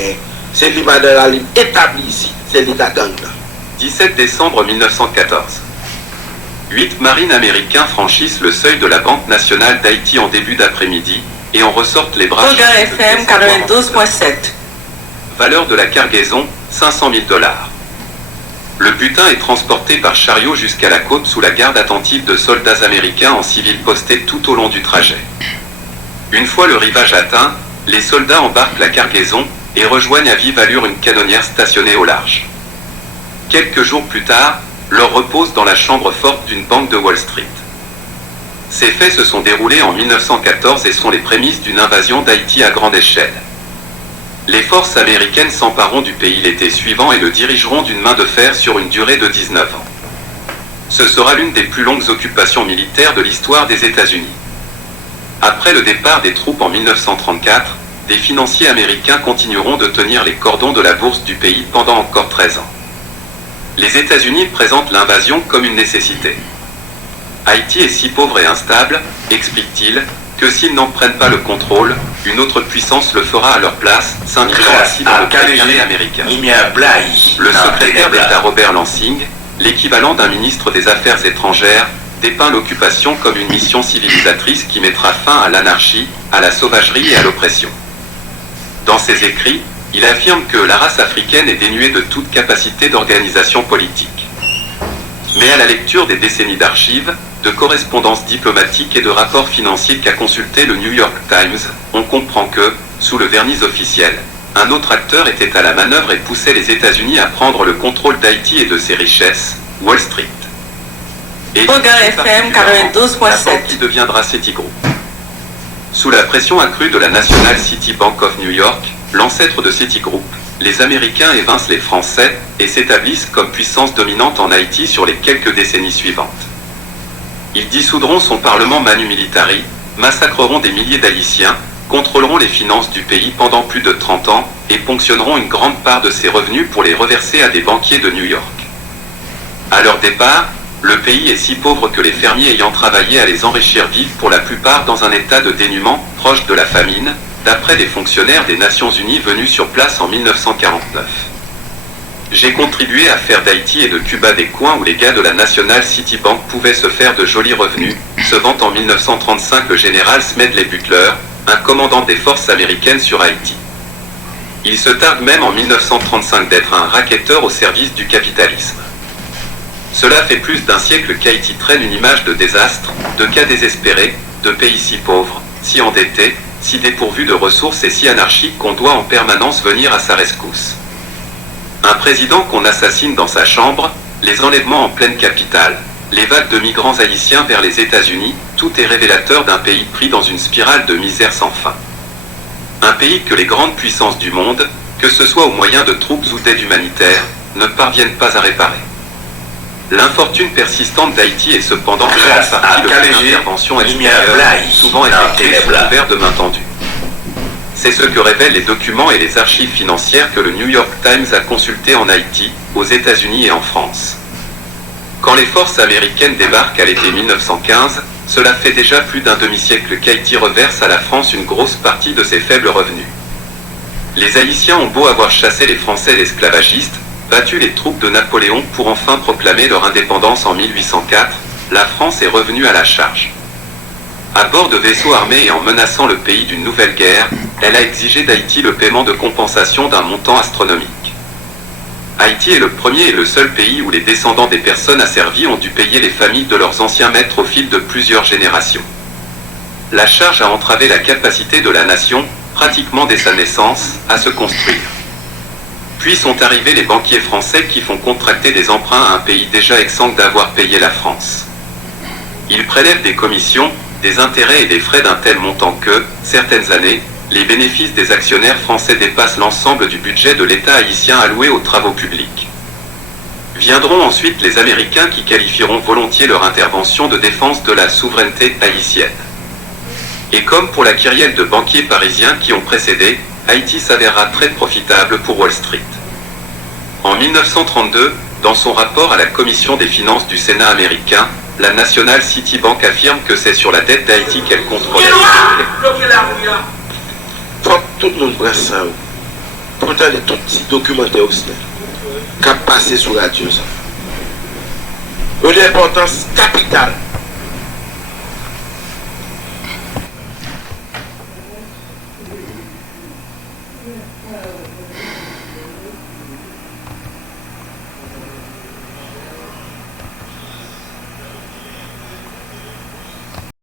mais c'est l'image de la ligne établie ici, c'est l'État gang là. 17 décembre 1914. 8 marines américains franchissent le seuil de la Banque nationale d'Haïti en début d'après-midi et en ressortent les bras. Boga FM 92.7. Valeur de la cargaison, 500 000 $. Le butin est transporté par chariot jusqu'à la côte sous la garde attentive de soldats américains en civil postés tout au long du trajet. Une fois le rivage atteint, les soldats embarquent la cargaison et rejoignent à vive allure une canonnière stationnée au large. Quelques jours plus tard, leur repose dans la chambre forte d'une banque de Wall Street. Ces faits se sont déroulés en 1914 et sont les prémices d'une invasion d'Haïti à grande échelle. Les forces américaines s'empareront du pays l'été suivant et le dirigeront d'une main de fer sur une durée de 19 ans. Ce sera l'une des plus longues occupations militaires de l'histoire des États-Unis. Après le départ des troupes en 1934, des financiers américains continueront de tenir les cordons de la bourse du pays pendant encore 13 ans. Les États-Unis présentent l'invasion comme une nécessité. Haïti est si pauvre et instable, explique-t-il, que s'ils n'en prennent pas le contrôle, une autre puissance le fera à leur place, s'invitant ainsi dans le précaré américain. Le secrétaire d'État Robert Lansing, l'équivalent d'un ministre des Affaires étrangères, dépeint l'occupation comme une mission civilisatrice qui mettra fin à l'anarchie, à la sauvagerie et à l'oppression. Dans ses écrits, il affirme que la race africaine est dénuée de toute capacité d'organisation politique. Mais à la lecture des décennies d'archives, de correspondances diplomatiques et de rapports financiers qu'a consulté le New York Times, on comprend que, sous le vernis officiel, un autre acteur était à la manœuvre et poussait les États-Unis à prendre le contrôle d'Haïti et de ses richesses, Wall Street. Et Boga FM 92.7 qui deviendra Citigroup. Sous la pression accrue de la National City Bank of New York, l'ancêtre de Citigroup, les Américains évincent les Français et s'établissent comme puissance dominante en Haïti sur les quelques décennies suivantes. Ils dissoudront son parlement manu militari, massacreront des milliers d'Haïtiens, contrôleront les finances du pays pendant plus de 30 ans et ponctionneront une grande part de ses revenus pour les reverser à des banquiers de New York. À leur départ, le pays est si pauvre que les fermiers ayant travaillé à les enrichir vivent pour la plupart dans un état de dénuement, proche de la famine, d'après des fonctionnaires des Nations Unies venus sur place en 1949. J'ai contribué à faire d'Haïti et de Cuba des coins où les gars de la National City Bank pouvaient se faire de jolis revenus, se vante en 1935 le général Smedley Butler, un commandant des forces américaines sur Haïti. Il se targue même en 1935 d'être un racketteur au service du capitalisme. Cela fait plus d'un siècle qu'Haïti traîne une image de désastre, de cas désespérés, de pays si pauvres, si endettés, si dépourvu de ressources et si anarchique qu'on doit en permanence venir à sa rescousse. Un président qu'on assassine dans sa chambre, les enlèvements en pleine capitale, les vagues de migrants haïtiens vers les États-Unis, tout est révélateur d'un pays pris dans une spirale de misère sans fin. Un pays que les grandes puissances du monde, que ce soit au moyen de troupes ou d'aide humanitaire, ne parviennent pas à réparer. L'infortune persistante d'Haïti est cependant en partie le fait d'interventions extérieures, souvent effectuées sous couvert de main tendue. C'est ce que révèlent les documents et les archives financières que le New York Times a consultés en Haïti, aux États-Unis et en France. Quand les forces américaines débarquent à l'été 1915, cela fait déjà plus d'un demi-siècle qu'Haïti reverse à la France une grosse partie de ses faibles revenus. Les Haïtiens ont beau avoir chassé les Français esclavagistes, battu les troupes de Napoléon pour enfin proclamer leur indépendance en 1804, la France est revenue à la charge. À bord de vaisseaux armés et en menaçant le pays d'une nouvelle guerre, elle a exigé d'Haïti le paiement de compensation d'un montant astronomique. Haïti est le premier et le seul pays où les descendants des personnes asservies ont dû payer les familles de leurs anciens maîtres au fil de plusieurs générations. La charge a entravé la capacité de la nation, pratiquement dès sa naissance, à se construire. Puis sont arrivés les banquiers français qui font contracter des emprunts à un pays déjà exsangue d'avoir payé la France. Ils prélèvent des commissions, des intérêts et des frais d'un tel montant que, certaines années, les bénéfices des actionnaires français dépassent l'ensemble du budget de l'État haïtien alloué aux travaux publics. Viendront ensuite les Américains qui qualifieront volontiers leur intervention de défense de la souveraineté haïtienne. Et comme pour la kyrielle de banquiers parisiens qui ont précédé, Haïti s'avérera très profitable pour Wall Street. En 1932, dans son rapport à la Commission des finances du Sénat américain, la National City Bank affirme que c'est sur la dette d'Haïti qu'elle contrôle. Faut que tout le monde prenne ça. Faut pourtant de tout petit documentaire aussi qui a passé sur la radio. Une importance capitale